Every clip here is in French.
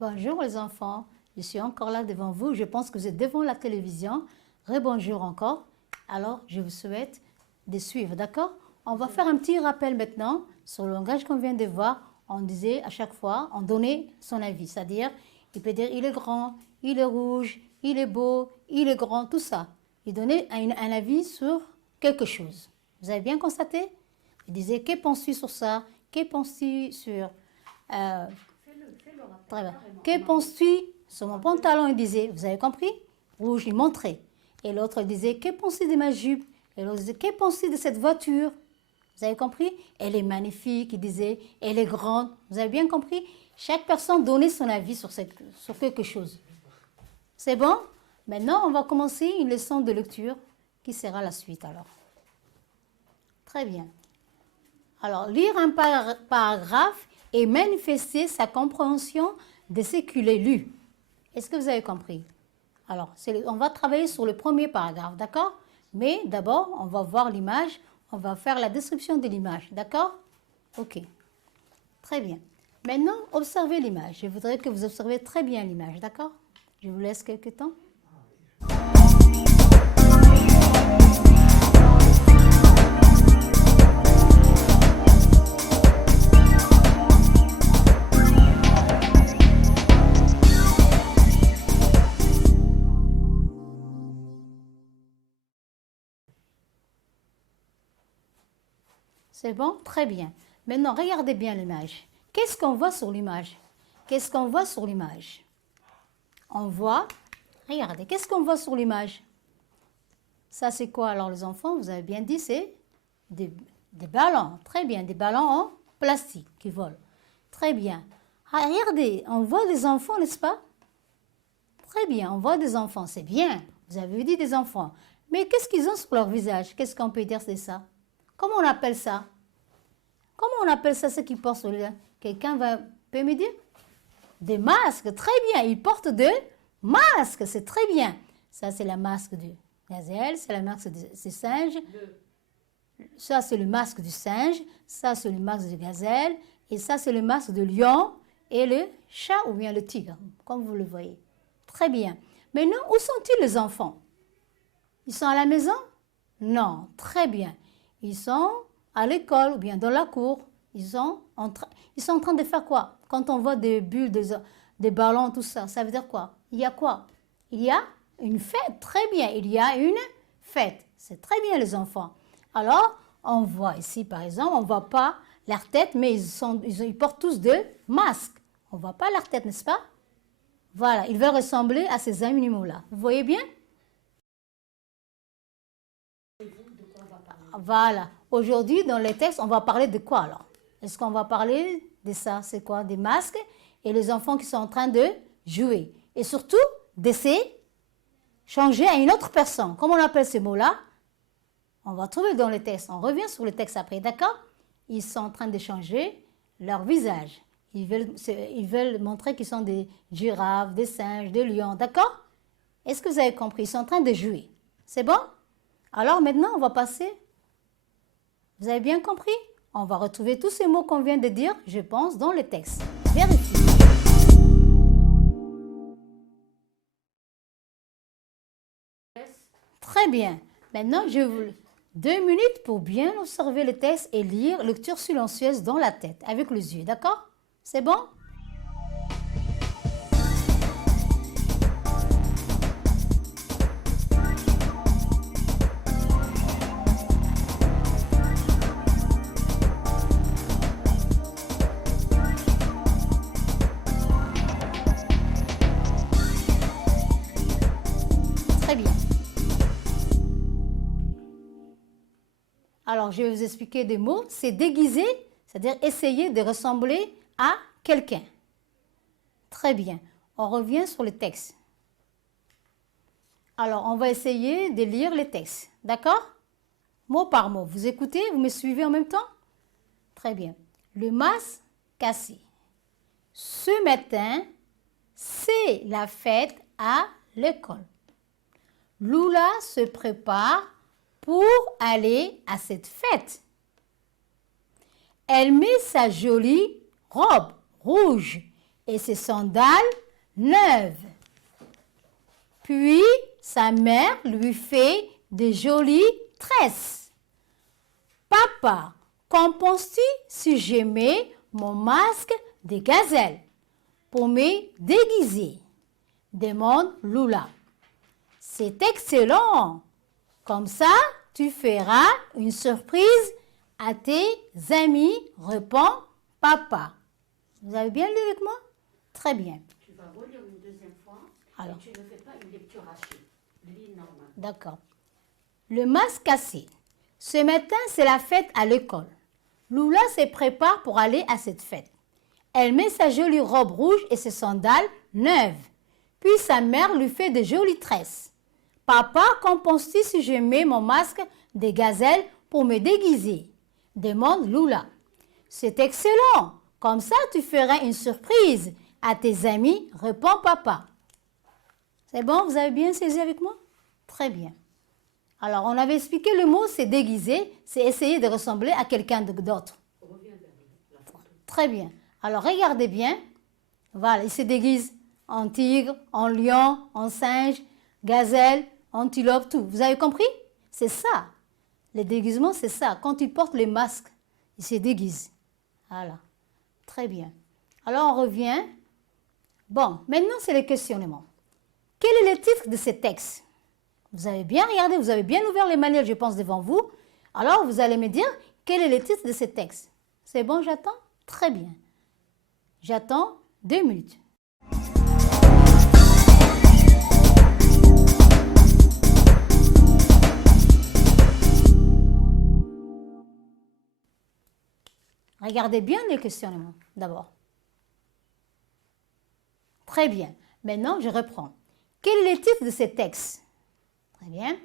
Bonjour les enfants, je suis encore là devant vous. Je pense que vous êtes devant la télévision. Rebonjour encore. Alors, je vous souhaite de suivre, d'accord? On va faire un petit rappel maintenant sur le langage qu'on vient de voir. On disait à chaque fois, on donnait son avis. C'est-à-dire, il peut dire il est grand, il est rouge, il est beau, il est grand, tout ça. Il donnait un avis sur quelque chose. Vous avez bien constaté? Il disait, que penses-tu sur ça? Que penses-tu sur... Très bien. Que penses-tu sur mon pantalon? Il disait, vous avez compris? Rouge, il montrait. Et l'autre disait, que penses-tu de ma jupe? Et l'autre disait, que penses-tu de cette voiture? Vous avez compris? Elle est magnifique, il disait, elle est grande. Vous avez bien compris? Chaque personne donnait son avis sur quelque chose. C'est bon? Maintenant, on va commencer une leçon de lecture qui sera la suite alors. Très bien. Alors, lire un paragraphe et manifester sa compréhension de ce qu'il est lu. Est-ce que vous avez compris? Alors, on va travailler sur le premier paragraphe, d'accord? Mais d'abord, on va voir l'image, on va faire la description de l'image, d'accord? Ok, très bien. Maintenant, observez l'image. Je voudrais que vous observiez très bien l'image, d'accord? Je vous laisse quelques temps. C'est bon? Très bien. Maintenant, regardez bien l'image. Qu'est-ce qu'on voit sur l'image? Qu'est-ce qu'on voit sur l'image? On voit, regardez, qu'est-ce qu'on voit sur l'image? Ça, c'est quoi alors les enfants? Vous avez bien dit, c'est des ballons. Très bien, des ballons en plastique qui volent. Très bien. Ah, regardez, on voit des enfants, n'est-ce pas? Très bien, on voit des enfants, c'est bien. Vous avez dit des enfants. Mais qu'est-ce qu'ils ont sur leur visage? Qu'est-ce qu'on peut dire de ça? Comment on appelle ça? Comment on appelle ça, ce qu'ils portent sur les... Quelqu'un peut me dire? Des masques, très bien. Ils portent des masques, c'est très bien. Ça, c'est la masque du gazelle, c'est la masque du singe. Ça, c'est le masque du singe. Ça, c'est le masque du gazelle. Et ça, c'est le masque du lion et le chat ou bien le tigre, comme vous le voyez. Très bien. Maintenant, où sont-ils les enfants? Ils sont à la maison? Non, très bien. Ils sont à l'école ou bien dans la cour. Ils sont en train de faire quoi? Quand on voit des bulles, des ballons, tout ça, ça veut dire quoi? Il y a quoi? Il y a une fête, très bien. Il y a une fête. C'est très bien les enfants. Alors, on voit ici par exemple, on ne voit pas leur tête, mais ils portent tous des masques. On ne voit pas leur tête, n'est-ce pas? Voilà, ils veulent ressembler à ces animaux-là. Vous voyez bien? Voilà. Aujourd'hui, dans les textes, on va parler de quoi alors? Est-ce qu'on va parler de ça? C'est quoi? Des masques et les enfants qui sont en train de jouer. Et surtout, d'essayer changer à une autre personne. Comment on appelle ces mots-là? On va trouver dans les textes. On revient sur le texte après, d'accord? Ils sont en train de changer leur visage. Ils veulent montrer qu'ils sont des girafes, des singes, des lions, d'accord? Est-ce que vous avez compris? Ils sont en train de jouer. C'est bon? Alors maintenant, on va passer... Vous avez bien compris? On va retrouver tous ces mots qu'on vient de dire, je pense, dans le texte. Vérifiez. Très bien. Maintenant, je vous... 2 minutes pour bien observer le texte et lire lecture silencieuse dans la tête, avec les yeux, d'accord? C'est bon? Très bien. Alors, je vais vous expliquer des mots. C'est déguiser, c'est-à-dire essayer de ressembler à quelqu'un. Très bien. On revient sur le texte. Alors, on va essayer de lire les textes. D'accord? Mot par mot. Vous écoutez? Vous me suivez en même temps? Très bien. Le masque cassé. Ce matin, c'est la fête à l'école. Lula se prépare pour aller à cette fête. Elle met sa jolie robe rouge et ses sandales neuves. Puis sa mère lui fait de jolies tresses. Papa, qu'en penses-tu si je mets mon masque de gazelle pour me déguiser? Demande Lula. C'est excellent. Comme ça, tu feras une surprise à tes amis, répond papa. Vous avez bien lu avec moi? Très bien. Tu vas relire une deuxième fois. Alors. Et tu ne fais pas une lecture hachée. Lis normal. D'accord. Le masque cassé. Ce matin, c'est la fête à l'école. Lula se prépare pour aller à cette fête. Elle met sa jolie robe rouge et ses sandales neuves. Puis sa mère lui fait de jolies tresses. Papa, qu'en penses-tu si je mets mon masque de gazelle pour me déguiser? Demande Lula. C'est excellent. Comme ça, tu feras une surprise à tes amis, répond papa. C'est bon, vous avez bien saisi avec moi? Très bien. Alors, on avait expliqué le mot, c'est déguiser, c'est essayer de ressembler à quelqu'un d'autre. Très bien. Alors, regardez bien. Voilà, il se déguise en tigre, en lion, en singe, gazelle, antilope, tout. Vous avez compris? C'est ça. Les déguisements, c'est ça. Quand ils portent les masques, ils se déguisent. Voilà. Très bien. Alors, on revient. Bon, maintenant, c'est le questionnement. Quel est le titre de ce texte? Vous avez bien regardé, vous avez bien ouvert les manuels, je pense, devant vous. Alors, vous allez me dire quel est le titre de ce texte. C'est bon, j'attends? Très bien. J'attends 2 minutes. Regardez bien les questionnements, d'abord. Très bien. Maintenant, je reprends. Quel est le titre de ce texte? Très bien.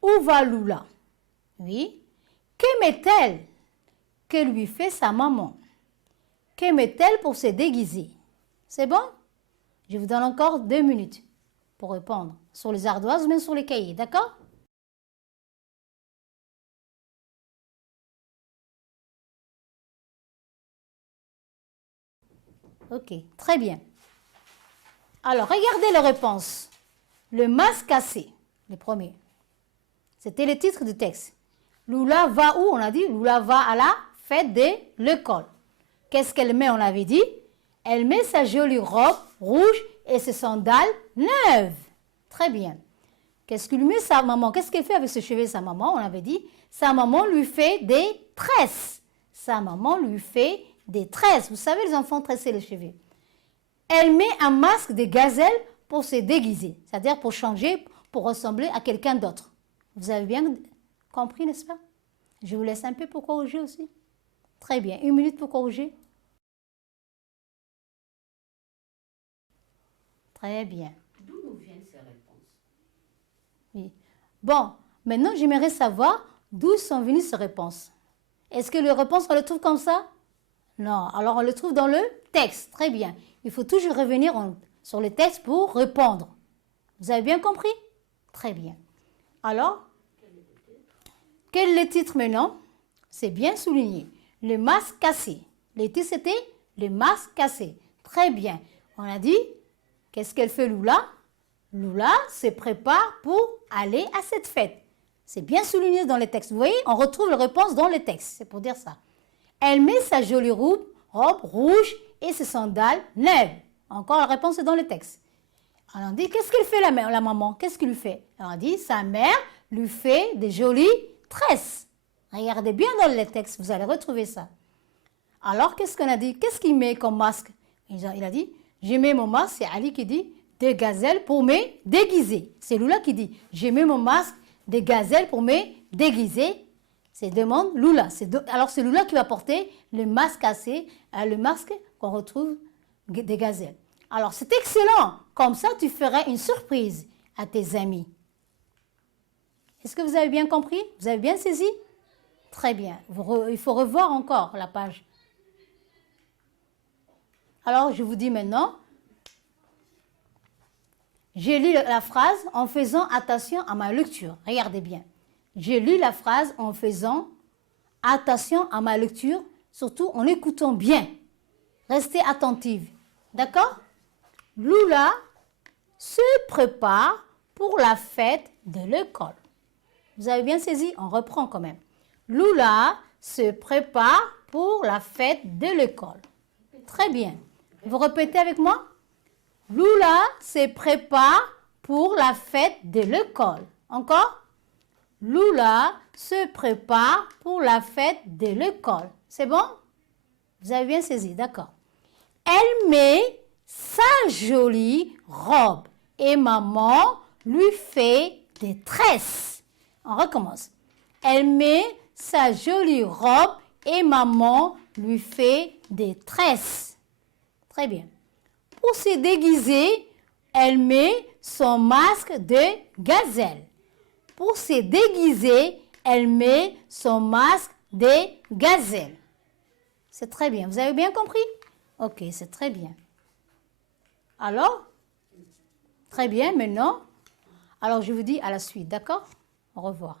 Où va Lula? Oui. Que met-elle? Que lui fait sa maman? Que met-elle pour se déguiser? C'est bon? Je vous donne encore 2 minutes pour répondre sur les ardoises ou même sur les cahiers, d'accord? Ok, très bien. Alors, regardez les réponses. Le masque cassé, le premier. C'était le titre du texte. Lula va où? On a dit Lula va à la fête de l'école. Qu'est-ce qu'elle met? On avait dit. Elle met sa jolie robe rouge et ses sandales neuves. Très bien. Qu'est-ce qu'il met sa maman? Qu'est-ce qu'elle fait avec ses cheveux, sa maman? On avait dit. Sa maman lui fait des tresses. Sa maman lui fait des tresses. Vous savez, les enfants tresser les cheveux. Elle met un masque de gazelle pour se déguiser, c'est-à-dire pour changer, pour ressembler à quelqu'un d'autre. Vous avez bien compris, n'est-ce pas? Je vous laisse un peu pour corriger aussi. Très bien. 1 minute pour corriger. Très bien. D'où nous viennent ces réponses? Oui. Bon, maintenant, j'aimerais savoir d'où sont venues ces réponses. Est-ce que les réponses, on les trouve comme ça? Non. Alors, on les trouve dans le texte. Très bien. Il faut toujours revenir sur le texte pour répondre. Vous avez bien compris? Très bien. Alors, quel est le titre maintenant? C'est bien souligné. Le masque cassé. Le titre, c'était le masque cassé. Très bien. On a dit, qu'est-ce qu'elle fait Lula? Lula se prépare pour aller à cette fête. C'est bien souligné dans le texte. Vous voyez, on retrouve la réponse dans le texte. C'est pour dire ça. Elle met sa jolie robe rouge et ses sandales neuves. Encore, la réponse est dans le texte. Alors, on dit, qu'est-ce qu'elle fait la maman? Qu'est-ce qu'il lui fait? Alors, on dit, sa mère lui fait des jolies tresses. Regardez bien dans le texte, vous allez retrouver ça. Alors, qu'est-ce qu'on a dit? Qu'est-ce qu'il met comme masque? Il a dit, je mets mon masque, c'est Ali qui dit, de gazelle pour me déguiser. C'est Lula qui dit, je mets mon masque de gazelle pour me déguiser. C'est demande Lula. Alors, c'est Lula qui va porter le masque cassé, le masque qu'on retrouve des gazelles. Alors, c'est excellent. Comme ça, tu feras une surprise à tes amis. Est-ce que vous avez bien compris? Vous avez bien saisi? Très bien. Il faut revoir encore la page. Alors, je vous dis maintenant, j'ai lu la phrase en faisant attention à ma lecture. Regardez bien. J'ai lu la phrase en faisant attention à ma lecture, surtout en écoutant bien. Restez attentive. D'accord? Lula se prépare pour la fête de l'école. Vous avez bien saisi? On reprend quand même. Lula se prépare pour la fête de l'école. Très bien. Vous répétez avec moi? Lula se prépare pour la fête de l'école. Encore? Lula se prépare pour la fête de l'école. C'est bon? Vous avez bien saisi, d'accord. Elle met sa jolie robe et maman lui fait des tresses. On recommence. Elle met sa jolie robe et maman lui fait des tresses. Très bien. Pour se déguiser, elle met son masque de gazelle. Pour se déguiser, elle met son masque de gazelle. C'est très bien. Vous avez bien compris? Ok, c'est très bien. Alors? Très bien, maintenant. Alors, je vous dis à la suite, d'accord? Au revoir.